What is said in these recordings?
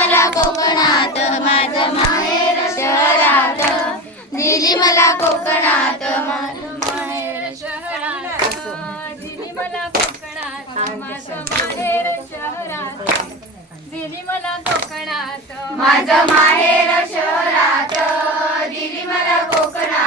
मला कोकणात माझं माहेर शहरात. दिली मला कोकणात माझं माहेर शहरात. दिली मला कोकणात माझं माहेर शहरात. दिली मला कोकणात माझं माहेर शहरात. दिली मला कोकणात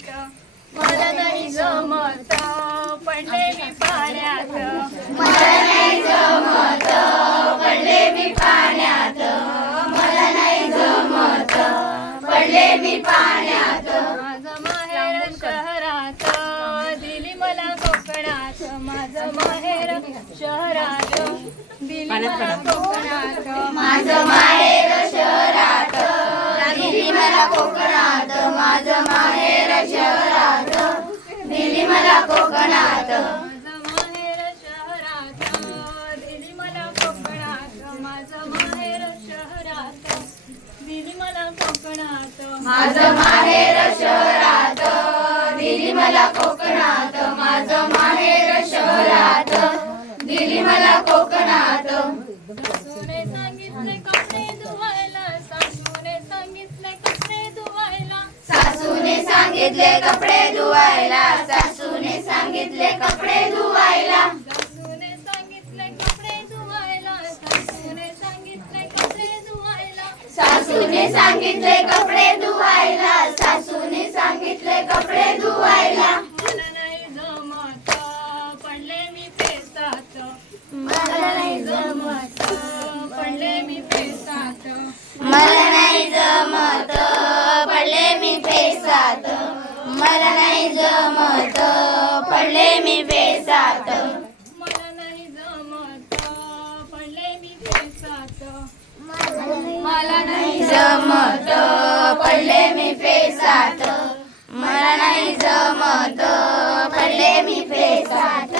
मला नाही जमत पडले मी पाण्यात मला नाही जमत पडले मी पाण्यात मला नाही जमत पडले मी पाण्यात माझं माहेर शहरात दिली मला कोकणात माझं माहेर शहरात दिली मला कोकणात माझं माहेर शहरात दिली मला कोकणात माझं माहेर शहरात दिली मला कोकणात माझं माहेर शहरात दिली मला कोकणात माझं माहेर शहरात दिली मला कोकणात सांगितले कपडे धुवायला सासूने सांगितले कपडे धुवायला. सासूने सांगितले कपडे धुवायला सासूने सांगितले कपडे धुवायला. सासूने सांगितले कपडे धुवायला सासूने सांगितले कपडे धुवायला. मला नाही जमत पडले मी फेसात. मला नाही जमत पडले मी फेसात.